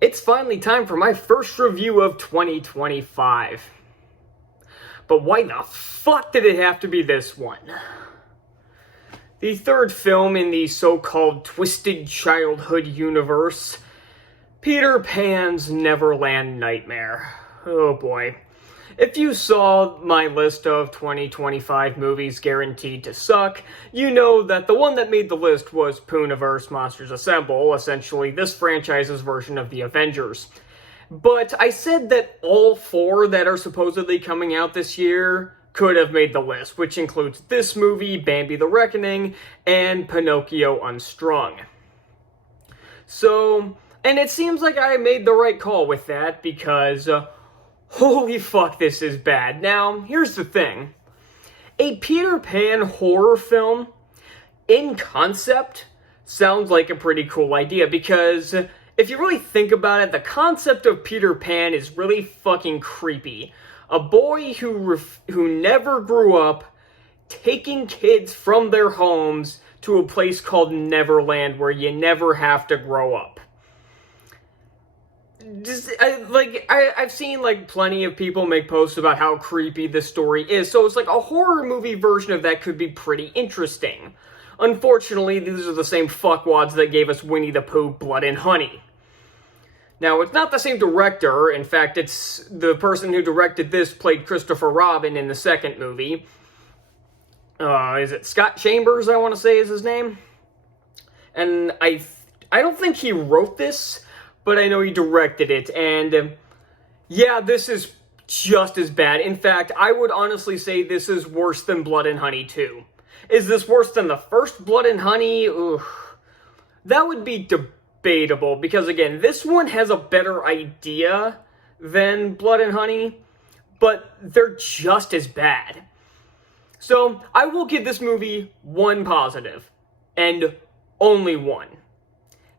It's finally time for my first review of 2025. But why the fuck did it have to be this one? The third film in the so-called Twisted Childhood universe, Peter Pan's Neverland Nightmare. Oh boy. If you saw my list of 2025 movies guaranteed to suck, you know that the one that made the list was Pooniverse Monsters Assemble, essentially this franchise's version of the Avengers. But I said that all four that are supposedly coming out this year could have made the list, which includes this movie, Bambi the Reckoning, and Pinocchio Unstrung. So, and it seems like I made the right call with that because, holy fuck, this is bad. Now, here's the thing. A Peter Pan horror film, in concept, sounds like a pretty cool idea because if you really think about it, the concept of Peter Pan is really fucking creepy. A boy who never grew up, taking kids from their homes to a place called Neverland where you never have to grow up. I've seen plenty of people make posts about how creepy this story is, so it's like a horror movie version of that could be pretty interesting. Unfortunately, these are the same fuckwads that gave us Winnie the Pooh, Blood and Honey. Now, it's not the same director. In fact, it's the person who directed this played Christopher Robin in the second movie. Is it Scott Chambers, I want to say is his name? And I don't think he wrote this, but I know he directed it, and yeah, this is just as bad. In fact, I would honestly say this is worse than Blood and Honey 2. Is this worse than the first Blood and Honey? Ugh. That would be debatable, because again, this one has a better idea than Blood and Honey, but they're just as bad. So, I will give this movie one positive, and only one.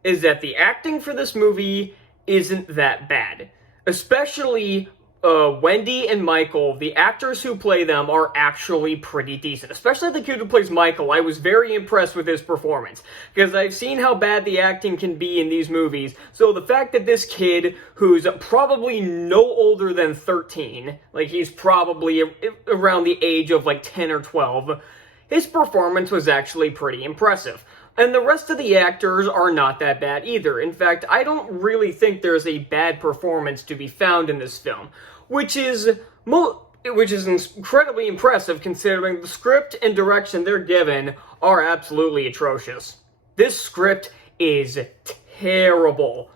Is that the acting for this movie isn't that bad. Especially Wendy and Michael, the actors who play them are actually pretty decent. Especially the kid who plays Michael. I was very impressed with his performance. Because I've seen how bad the acting can be in these movies. So the fact that this kid, who's probably no older than 13, like he's probably around the age of 10 or 12, his performance was actually pretty impressive. And the rest of the actors are not that bad either. In fact, I don't really think there's a bad performance to be found in this film, which is incredibly impressive considering the script and direction they're given are absolutely atrocious. This script is terrible.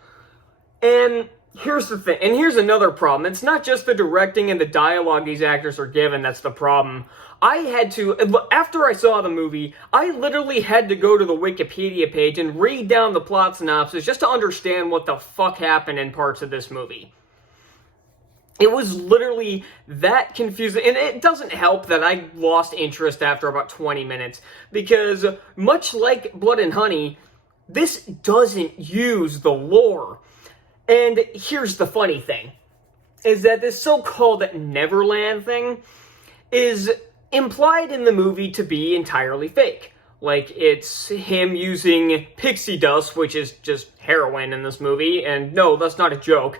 And here's the thing, and here's another problem. It's not just the directing and the dialogue these actors are given that's the problem. After I saw the movie, I literally had to go to the Wikipedia page and read down the plot synopsis just to understand what the fuck happened in parts of this movie. It was literally that confusing, and it doesn't help that I lost interest after about 20 minutes, because much like Blood and Honey, this doesn't use the lore. And here's the funny thing, is that this so-called Neverland thing is implied in the movie to be entirely fake. Like, it's him using pixie dust, which is just heroin in this movie, and no, that's not a joke.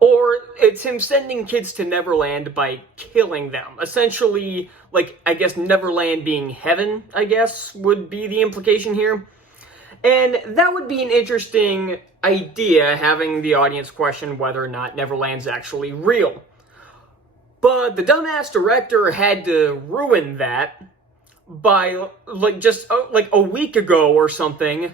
Or it's him sending kids to Neverland by killing them. Essentially, I guess Neverland being heaven, I guess, would be the implication here. And that would be an interesting idea, having the audience question whether or not Neverland's actually real. But the dumbass director had to ruin that by, just a week ago or something,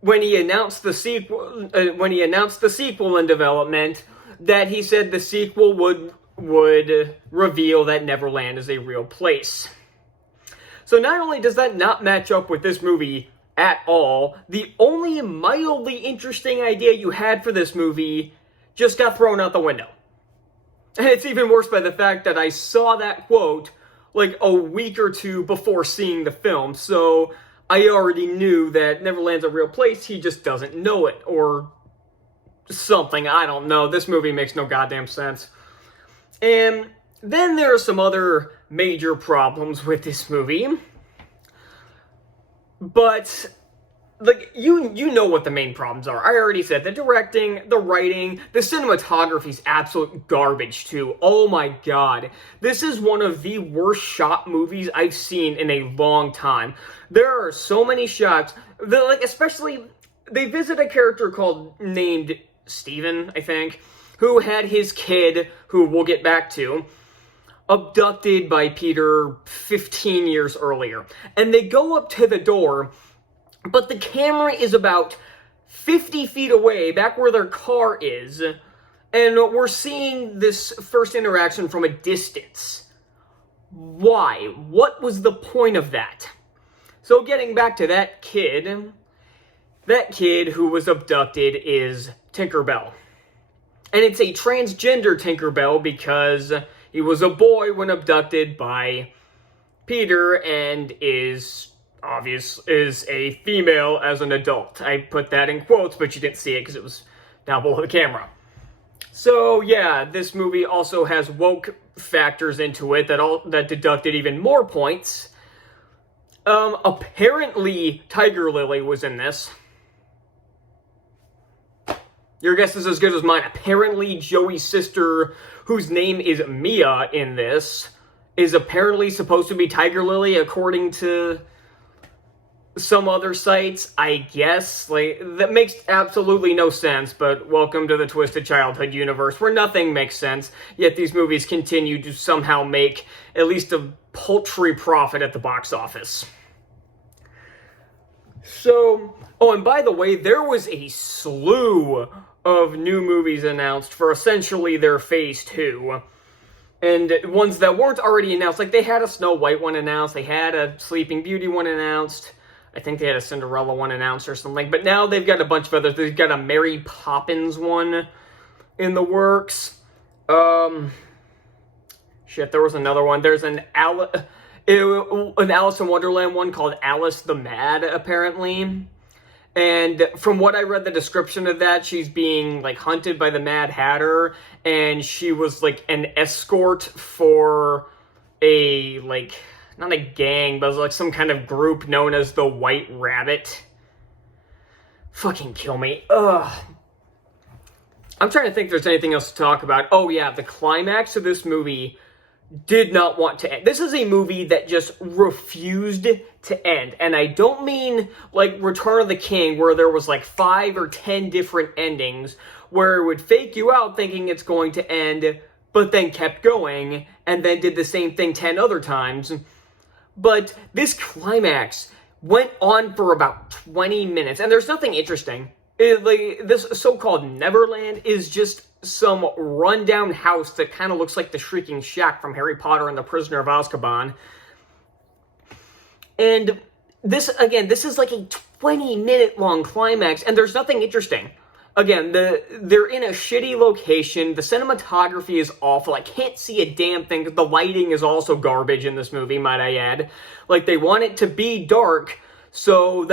when he announced the sequel, in development, that he said the sequel would reveal that Neverland is a real place. So not only does that not match up with this movie at all, the only mildly interesting idea you had for this movie just got thrown out the window. And it's even worse by the fact that I saw that quote a week or two before seeing the film, so I already knew that Neverland's a real place, he just doesn't know it, or something, I don't know. This movie makes no goddamn sense. And then there are some other major problems with this movie, but like, you know what the main problems are. I already said the directing, the writing, the cinematography is absolute garbage too. Oh my god. This is one of the worst shot movies I've seen in a long time. There are so many shots that, like, especially, they visit a character named Steven, I think, who had his kid, who we'll get back to, abducted by Peter 15 years earlier. And they go up to the door, but the camera is about 50 feet away, back where their car is, and we're seeing this first interaction from a distance. Why? What was the point of that? So getting back to that kid who was abducted is Tinkerbell. And it's a transgender Tinkerbell because he was a boy when abducted by Peter and is a female as an adult. I put that in quotes, but you didn't see it because it was down below the camera. So yeah, this movie also has woke factors into it that deducted even more points. Apparently Tiger Lily was in this. Your guess is as good as mine. Apparently Joey's sister, whose name is Mia in this, is apparently supposed to be Tiger Lily, according to some other sites, I guess. Like, that makes absolutely no sense, but welcome to the Twisted Childhood universe, where nothing makes sense, yet these movies continue to somehow make at least a paltry profit at the box office. So, oh, and by the way, there was a slew of new movies announced for essentially their Phase 2. And ones that weren't already announced, like they had a Snow White one announced, they had a Sleeping Beauty one announced, I think they had a Cinderella one announced or something, but now they've got a bunch of others. They've got a Mary Poppins one in the works. Shit, there was another one. There's an Alice in Wonderland one called Alice the Mad, apparently. And from what I read the description of that, she's being, like, hunted by the Mad Hatter, and she was, like, an escort for a, like, not a gang, but it was, like, some kind of group known as the White Rabbit. Fucking kill me. Ugh. I'm trying to think if there's anything else to talk about. Oh, yeah, the climax of this movie did not want to end. This is a movie that just refused to end. And I don't mean like Return of the King, where there was like 5 or 10 different endings, where it would fake you out thinking it's going to end, but then kept going, and then did the same thing 10 other times. But this climax went on for about 20 minutes, and there's nothing interesting. This so-called Neverland is just some rundown house that kind of looks like the Shrieking Shack from Harry Potter and the Prisoner of Azkaban. And this is like a 20-minute long climax, and there's nothing interesting. Again, they're in a shitty location, the cinematography is awful, I can't see a damn thing, the lighting is also garbage in this movie, might I add. Like, they want it to be dark, so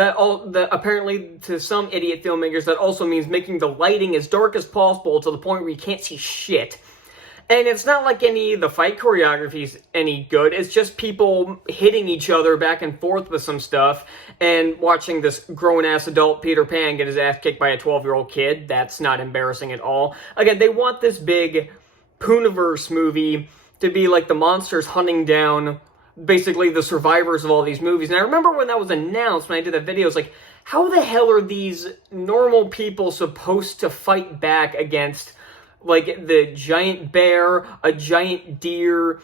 apparently to some idiot filmmakers, that also means making the lighting as dark as possible to the point where you can't see shit. And it's not like any of the fight choreography is any good, it's just people hitting each other back and forth with some stuff, and watching this grown-ass adult Peter Pan get his ass kicked by a 12-year-old kid. That's not embarrassing at all. Again, they want this big Pooniverse movie to be like the monsters hunting down basically the survivors of all these movies. And I remember when that was announced, when I did that video, I was like, how the hell are these normal people supposed to fight back against, like, the giant bear, a giant deer,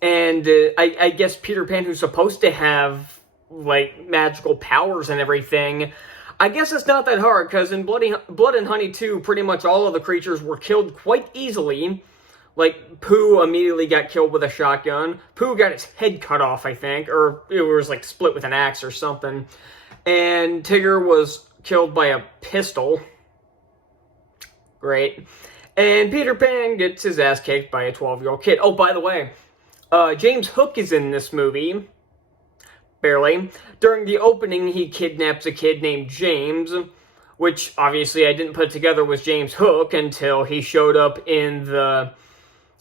and I guess Peter Pan, who's supposed to have, like, magical powers and everything? I guess it's not that hard, because in Blood and Honey 2, pretty much all of the creatures were killed quite easily. Like, Pooh immediately got killed with a shotgun. Pooh got his head cut off, I think, or it was, like, split with an axe or something. And Tigger was killed by a pistol. Great. And Peter Pan gets his ass kicked by a 12-year-old kid. Oh, by the way, James Hook is in this movie. Barely. During the opening, he kidnaps a kid named James, which, obviously, I didn't put together was James Hook until he showed up in the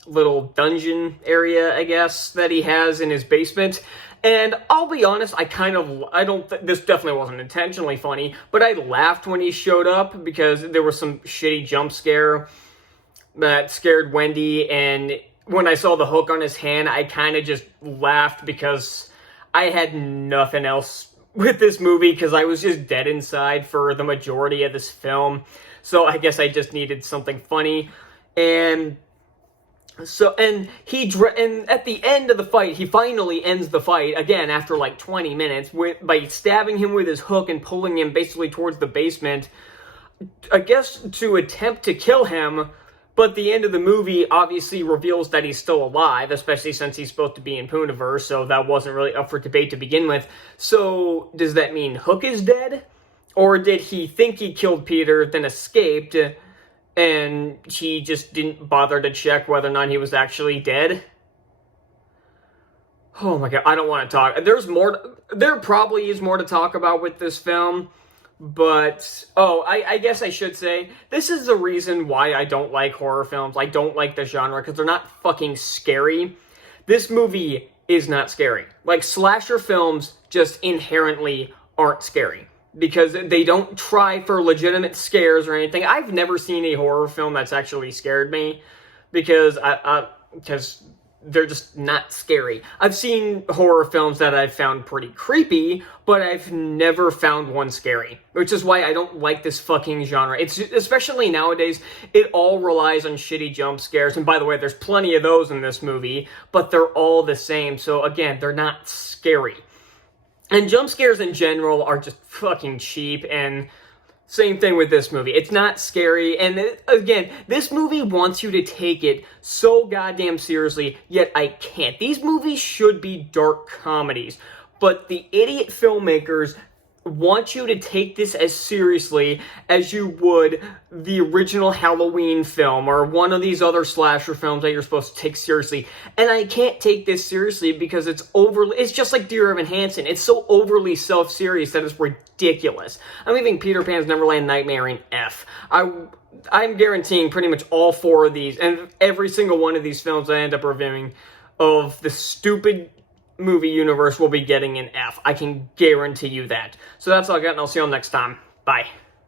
little dungeon area, I guess, that he has in his basement. And I'll be honest, this definitely wasn't intentionally funny, but I laughed when he showed up because there was some shitty jump scare that scared Wendy, and when I saw the hook on his hand, I kind of just laughed because I had nothing else with this movie because I was just dead inside for the majority of this film. So I guess I just needed something funny. And at the end of the fight, he finally ends the fight, again, after like 20 minutes, by stabbing him with his hook and pulling him basically towards the basement, I guess to attempt to kill him, but the end of the movie obviously reveals that he's still alive, especially since he's supposed to be in Pooniverse, so that wasn't really up for debate to begin with. So, does that mean Hook is dead? Or did he think he killed Peter, then escaped, and he just didn't bother to check whether or not he was actually dead? Oh my god, I don't want to talk. There probably is more to talk about with this film, but, I guess I should say, this is the reason why I don't like horror films. I don't like the genre, because they're not fucking scary. This movie is not scary. Like, slasher films just inherently aren't scary, because they don't try for legitimate scares or anything. I've never seen a horror film that's actually scared me, because they're just not scary. I've seen horror films that I've found pretty creepy, but I've never found one scary, which is why I don't like this fucking genre. It's especially nowadays, it all relies on shitty jump scares, and by the way, there's plenty of those in this movie, but they're all the same, so again, they're not scary. And jump scares in general are just fucking cheap, and same thing with this movie. It's not scary, and again, this movie wants you to take it so goddamn seriously, yet I can't. These movies should be dark comedies, but the idiot filmmakers want you to take this as seriously as you would the original Halloween film or one of these other slasher films that you're supposed to take seriously. And I can't take this seriously because it's just like Dear Evan Hansen. It's so overly self-serious that it's ridiculous. I'm leaving Peter Pan's Neverland Nightmare in F. I'm guaranteeing pretty much all four of these, and every single one of these films I end up reviewing of the stupid movie universe will be getting an F. I can guarantee you that. So that's all I got, and I'll see you all next time. Bye.